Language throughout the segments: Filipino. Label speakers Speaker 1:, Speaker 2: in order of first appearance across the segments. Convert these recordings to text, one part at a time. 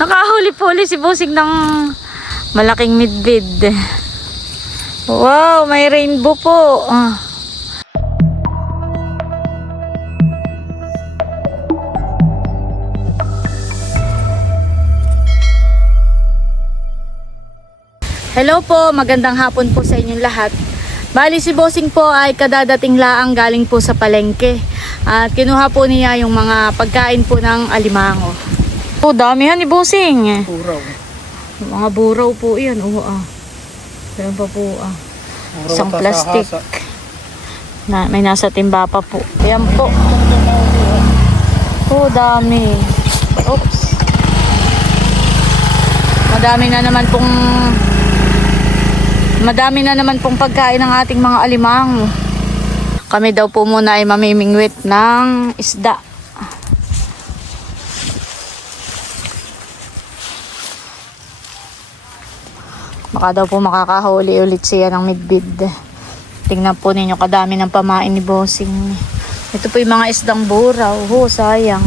Speaker 1: Nakahuli-puli si Bossing ng malaking midbid. Wow, may rainbow po. Ah. Hello po, magandang hapon po sa inyong lahat. Bali si Bossing po ay kadadating laang galing po sa palengke. At kinuha po niya yung mga pagkain po ng alimango. Oh, dami yan ni Bossing.
Speaker 2: Puraw.
Speaker 1: Mga buraw po yan. Oo ah. Meron pa po ah.
Speaker 2: Puraw
Speaker 1: Isang
Speaker 2: sa
Speaker 1: plastic. Na, may nasa timba pa po. Ayan po. Oh, dami. Oops. Madami na naman pong Madami na naman pong pagkain ng ating mga alimang. Kami daw po muna ay mamimingwit ng isda. Baka daw po makakahuli ulit siya ng midbid. Tingnan po ninyo kadami ng pamain ni Bossing. Ito po yung mga isdang buraw. Ho, sayang.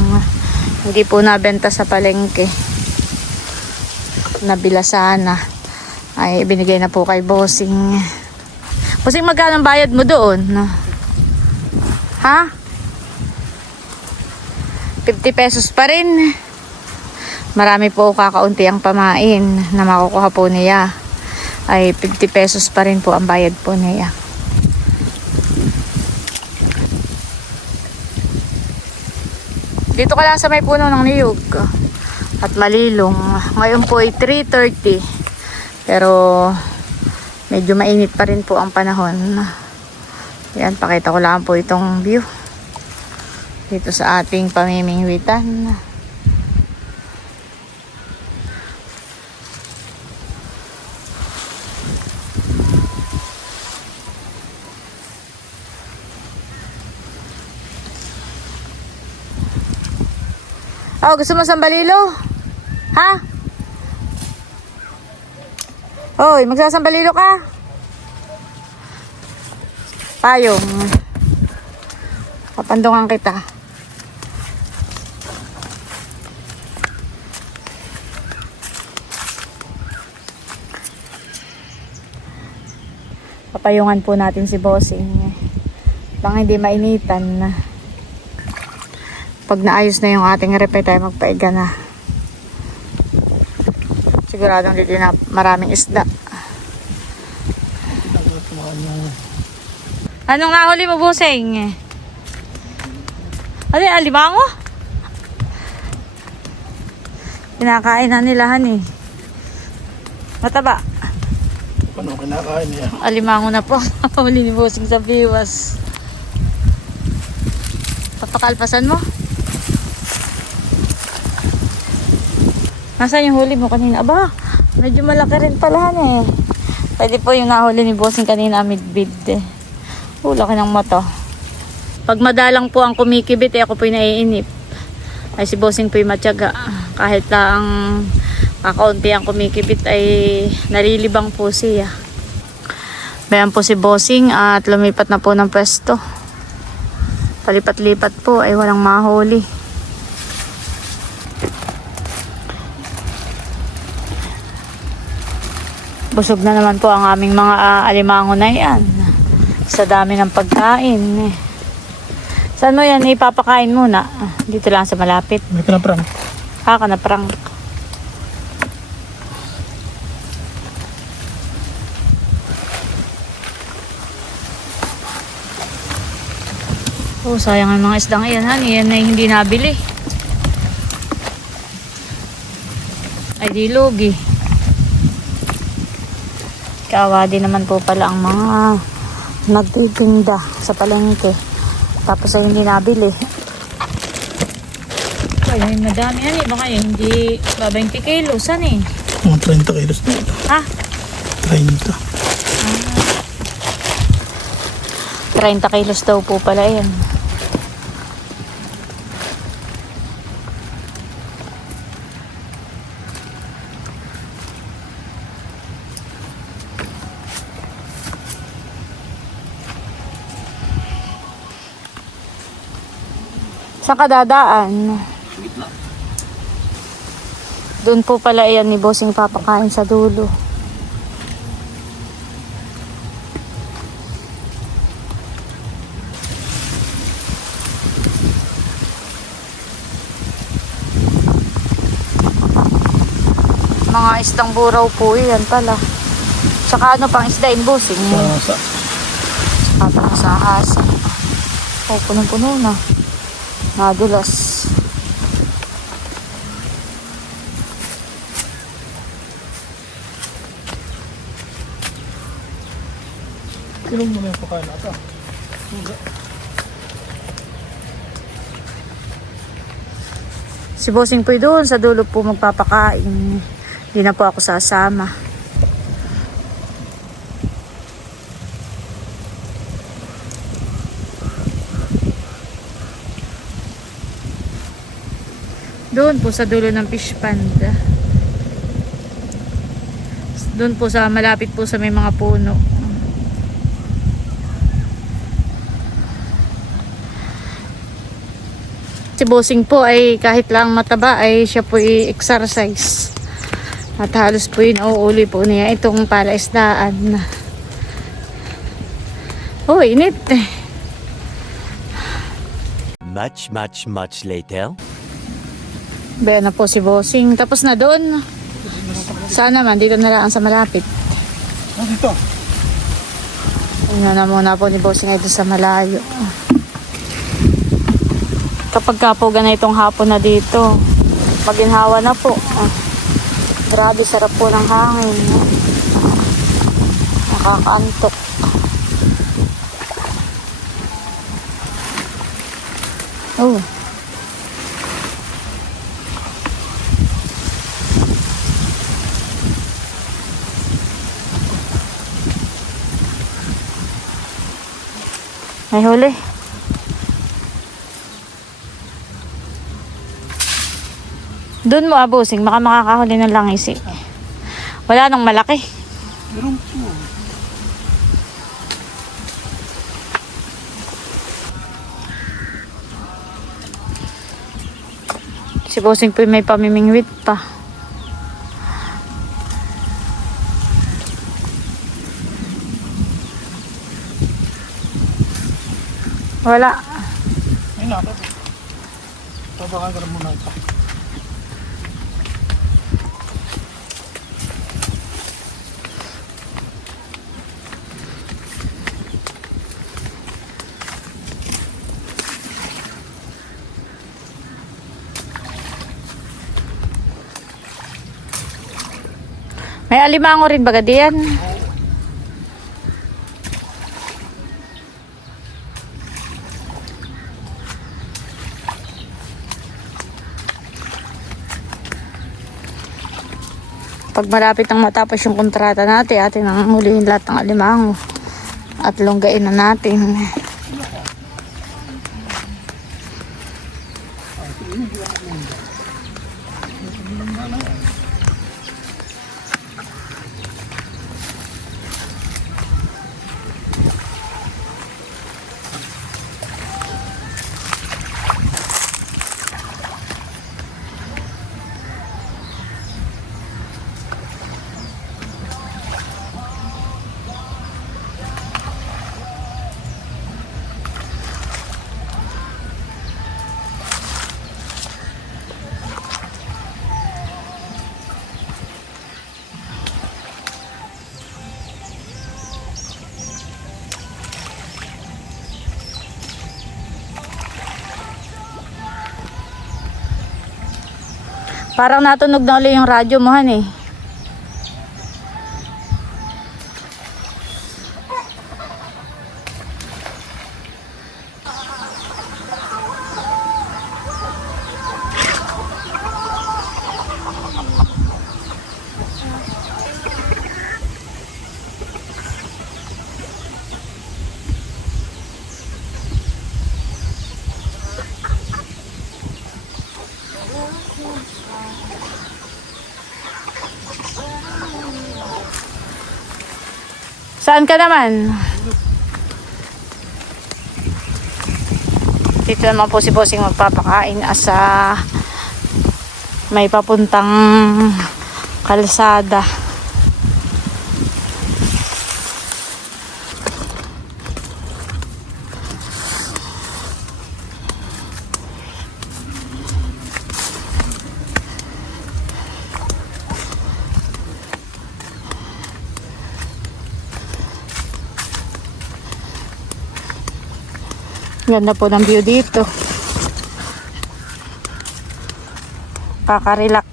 Speaker 1: Hindi po nabenta sa palengke. Nabila sana. Ay, binigay na po kay Bossing. Bossing, magkano bayad mo doon? Ha? 50 pesos pa rin. Marami po kakaunti ang pamain na makukuha po niya. Ay 50 pesos pa rin po ang bayad po niya. Dito ka lang sa may puno ng niyog at malilong. Ngayon po ay 3.30 pero medyo mainit pa rin po ang panahon. Yan, pakita ko lang po itong view dito sa ating pamimingwitan. Oh, gusto mo sambalilo? Ha? Hoy, magsasambalilo ka? Payong. Papandungan kita. Papayungan po natin si Bossing. Bang hindi mainitan. Pag naayos na yung ating repe tayo magpaiga na. Siguradong dito na maraming isda. Anong nahuli mo, Bossing? Ano yung alimango? Kinakain na nila, han eh. Mataba.
Speaker 2: Ano kinakain niya?
Speaker 1: Alimango na po. Huli ni Bossing sa biwas. Papakalpasan mo? Nasaan yung huli mo kanina? Aba, medyo malaki rin pala han eh. Pwede po yung nahuli ni Bossing kanina midbid eh. Oh, laki ng mata. Pag madalang po ang kumikibit, eh, ako po yung naiinip. Ay si Bossing po yung matyaga. Kahit lang kakaunti ang kumikibit ay nalilibang po siya. Bayan po si Bossing at lumipat na po ng pwesto. Palipat-lipat po ay walang mahuli. Busog na naman po ang aming mga ah, alimango na yan. Sa dami ng pagkain. eh. Saan mo yan ipapakain muna? Dito lang sa malapit.
Speaker 2: May pinaprang.
Speaker 1: Ah, ka na prank. Oh, sayang ang mga isdang yan, han. Yan ay hindi nabili. Ay, di lugi. Kawa din naman po pala ang mga nagtitinda sa palengke. Tapos ay hindi nabili. Ay, madami yan eh. Baka yun, hindi ba 20 kilos, ano eh.
Speaker 2: Mga 30 kilos dito.
Speaker 1: Ha?
Speaker 2: 30.
Speaker 1: 30 kilos daw po pala yan. Saan ka dadaan? Doon po pala yan ni Bossing papakain sa dulo. Mga istang buraw po yan pala. Tsaka ano pang isda in Bossing?
Speaker 2: Sa, sa,
Speaker 1: Patang sa asa. Oh, punong-puno na. Nadulas.
Speaker 2: Sino mo na yung pakain nata?
Speaker 1: Si Bossing po doon sa dulo po magpapakain. Hindi na po ako sasama. Doon po sa dulo ng fish pond. Doon po sa malapit po sa may mga puno. Si Bossing po ay kahit lang mataba ay siya po i-exercise. At halos po yun nauuli po niya itong palaisdaan. Oh, init.
Speaker 3: Much, much, much later.
Speaker 1: Bayan na po si Bossing. Tapos na doon. Saan naman? Dito na lang sa malapit.
Speaker 2: Ah, dito.
Speaker 1: Una na muna po ni Bossing ay sa malayo. Kapag ka po ganitong hapon na dito, maginhawa na po. Ah, grabe, sarap po ng hangin. Nakakantok. Oh. May huli. Doon mo abusing, baka makakahuli ng langis eh. Wala nang malaki.
Speaker 2: Meron po.
Speaker 1: Si Bossing po may pamimingwit pa. Wala.
Speaker 2: Ay, nata. Tabakan ka na muna ito.
Speaker 1: May alimango rin baga diyan. Pag malapit ang matapos yung kontrata natin, atin ang hulihin lahat ng alimango. At longgain na natin. Parang natunog na ulit yung radyo mo, han eh. Saan ka naman? Dito naman po si Bossing magpapakain asa May papuntang kalsada. Ganda po ng view dito. Kaka-relax.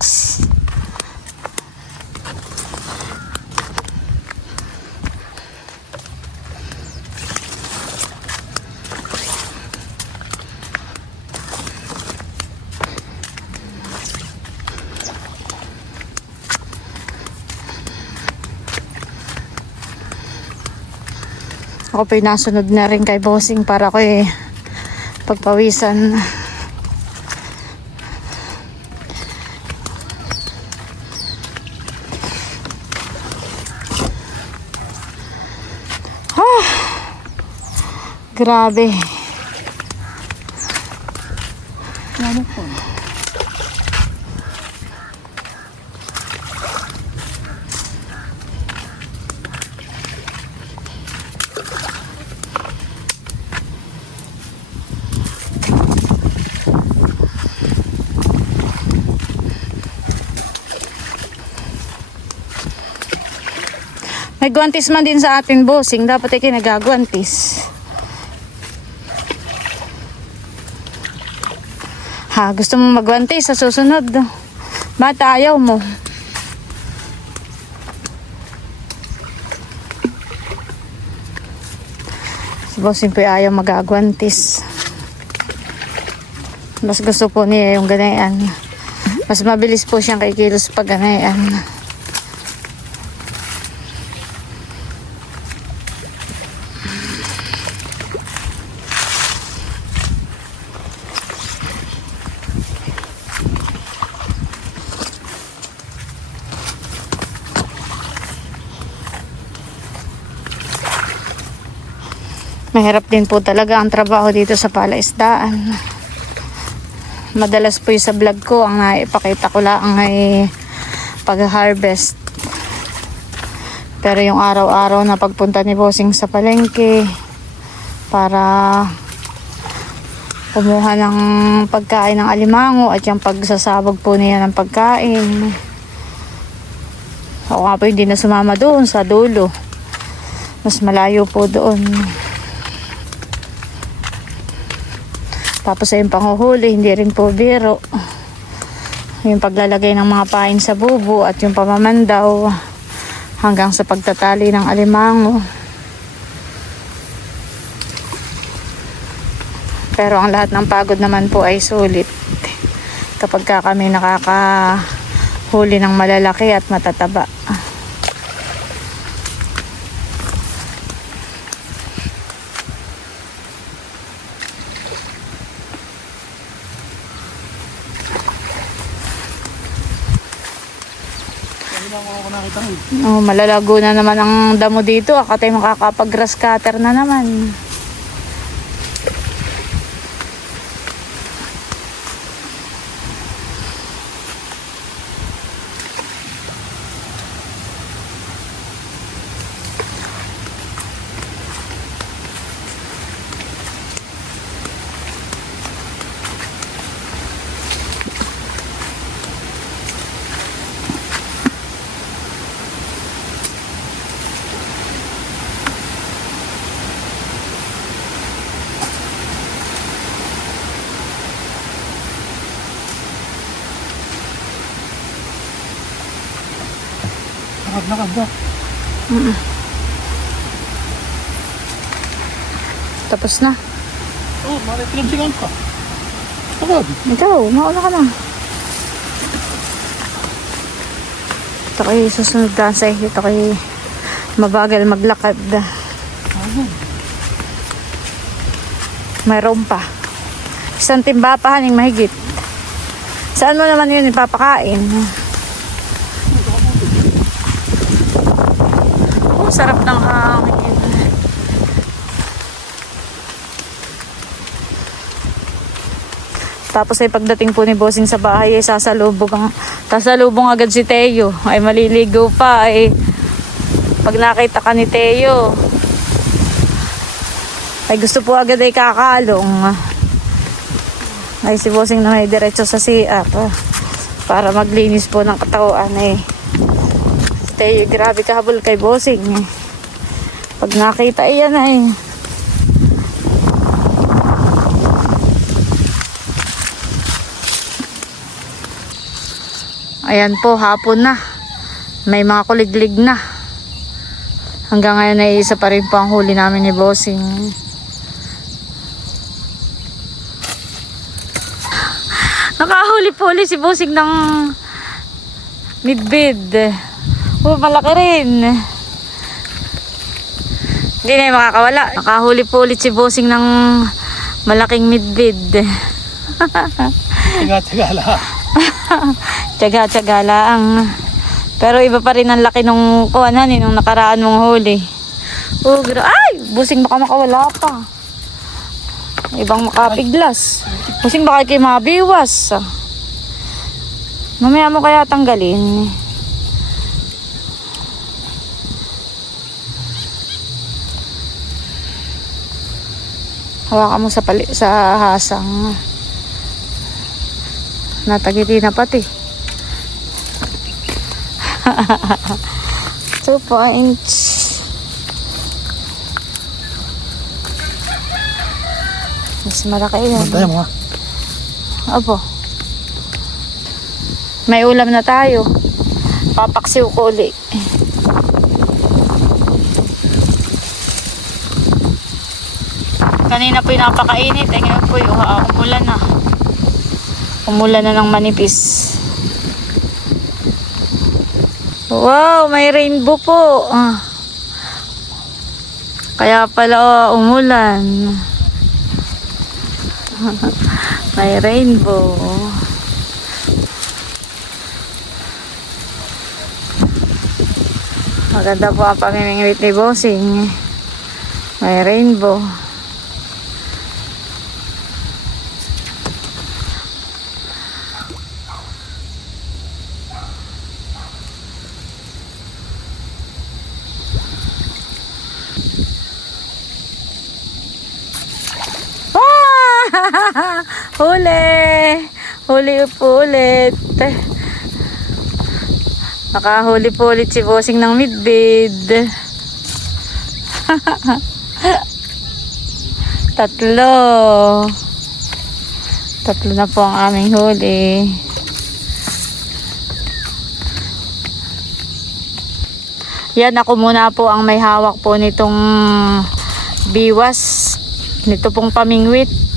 Speaker 1: Ako po'y nasunod na rin kay Bossing para ko eh pagpawisan. Ah, grabe. May guwantis man din sa atin, bossing. Dapat ay kinagagwantis. Ha, gusto mo magwantis sa susunod. Bata, ayaw mo. Si bossing po ay ayaw magagwantis. Mas gusto po niya yung ganayan. Mas mabilis po siyang kikilos pag ganayan. Mahirap din po talaga ang trabaho dito sa palaisdaan. Madalas po yung sa vlog ko, ang naipakita ko lang ay pag-harvest. Pero yung araw-araw na pagpunta ni Bossing sa palengke para kumuha ng pagkain ng alimango at yung pagsasabog po niya ng pagkain. Ako nga po hindi na sumama doon sa dulo. Mas malayo po doon. Tapos ay yung panghuhuli, hindi rin po biro. Yung paglalagay ng mga pain sa bubo at yung pamamandaw hanggang sa pagtatali ng alimango. Pero ang lahat ng pagod naman po ay sulit. Kapag ka kami nakakahuli ng malalaki at matataba.
Speaker 2: Ano lang ako nakita mo?
Speaker 1: Oh, malalago na naman ang damo dito. Akatay makakapag-grass cutter na naman.
Speaker 2: Nakad-nakad ba?
Speaker 1: Tapos na.
Speaker 2: Oo, oh, mali pinagsigan ka. Nakad.
Speaker 1: Ikaw, mauna ka na. Ito kayo susunod ka sa ito kayo mabagal maglakad.
Speaker 2: Nakad.
Speaker 1: Mayroon pa. Isang timba pa haning mahigit. Saan mo naman yun ipapakain? Oh, sarap ng hangin. Tapos ay pagdating po ni Bossing sa bahay ay sasalubong, ang, sasalubong agad si Teo. Ay maliligo pa ay pag nakita ka ni Teo. Ay gusto po agad ay kakalong. Ay si Bossing na may diretso sa CR para maglinis po ng katawan eh. Teo, grabe kahabol kay Bossing. Pag nakita iyan ay Ayan po, hapon na. May mga kuliglig na. Hanggang ngayon ay isa pa rin po ang huli namin ni Bossing. Nakahuli po ulit si Bossing ng midbid. Oh, malaki rin. Hindi na yung makakawala. Nakahuli po ulit si Bossing ng malaking midbid.
Speaker 2: Tiga-tiga lang.
Speaker 1: Tsaga-tsaga lang. Pero iba pa rin ang laki nung kuhanan eh, nung nakaraan mong huli. Oh, gra- Ay! Busing baka makawala pa. Ibang makapiglas. Busing baka kayo mabiwas. Mamaya mo kaya tanggalin. Hawakan mo sa pali sa hasang. Natagiti na pati. 2 inch. Mas malaki yan.
Speaker 2: Tayo mo ha.
Speaker 1: Opo. May ulam na tayo. Papaksiw ko uli. Kanina po napakainit. Eh, ngayon po yung uh, umulan na. Umulan na ng manipis. Wow, may rainbow po. Ah. Kaya pala oh, umulan. may rainbow. Maganda po ang pamimingwit ni Bossing. May rainbow. Ah! Huli! Huli po ulit. Nakahuli po ulit si Bossing ng midbid. Tatlo. Tatlo na po ang aming huli. Yan, ako muna po ang may hawak po nitong biwas. Nito pong pamingwit.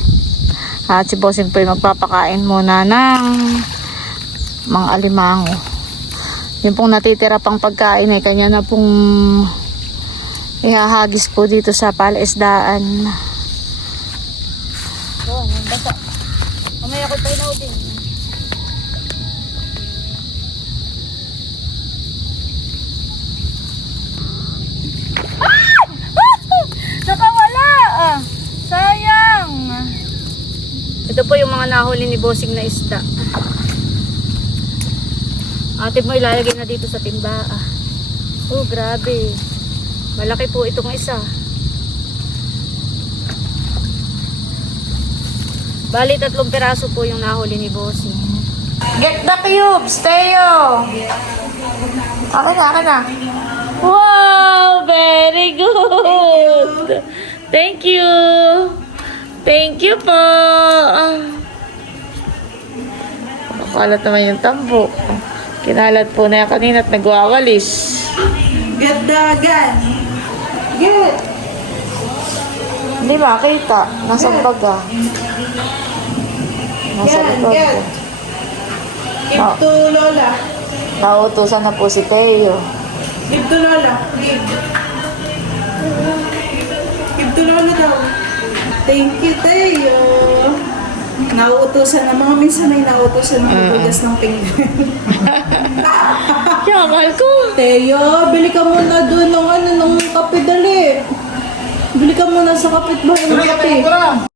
Speaker 1: At si Bossing po ay magpapakain muna ng mga alimango. Yung pong natitira pang pagkain ay kanya na pong ihahagis po dito sa palaisdaan. Doon, yung basa. Mamaya ko tayo na din. Ito po yung mga nahuli ni Bossing na isda. Ate mo ilalagay na dito sa timba. Ah. Oh, grabe. Malaki po itong isa. Bali, tatlong piraso po yung nahuli ni Bossing. Get the cubes, Teo! Akin na, akin na. Wow! Very good! Thank you! Thank you po! Nakalat naman yung tambo. Kinalat po na yan kanina at nagwawalis.
Speaker 4: Get gun. Get.
Speaker 1: Hindi makita. Nasa baga. Nasa
Speaker 4: Yan,
Speaker 1: likod.
Speaker 4: yan. Give
Speaker 1: Ah.
Speaker 4: to Lola.
Speaker 1: Nautusan na po si Teo.
Speaker 4: Give to Lola. Give. Give to Lola daw. Thank you, Teo. Nauutosan na. Mga minsan may nauutosan ng magugas ng penguin.
Speaker 1: Kaya mahal ko.
Speaker 4: Teo, bili ka muna doon ng ano, ng kape dali. Bili ka muna sa kapitbahay ng kape.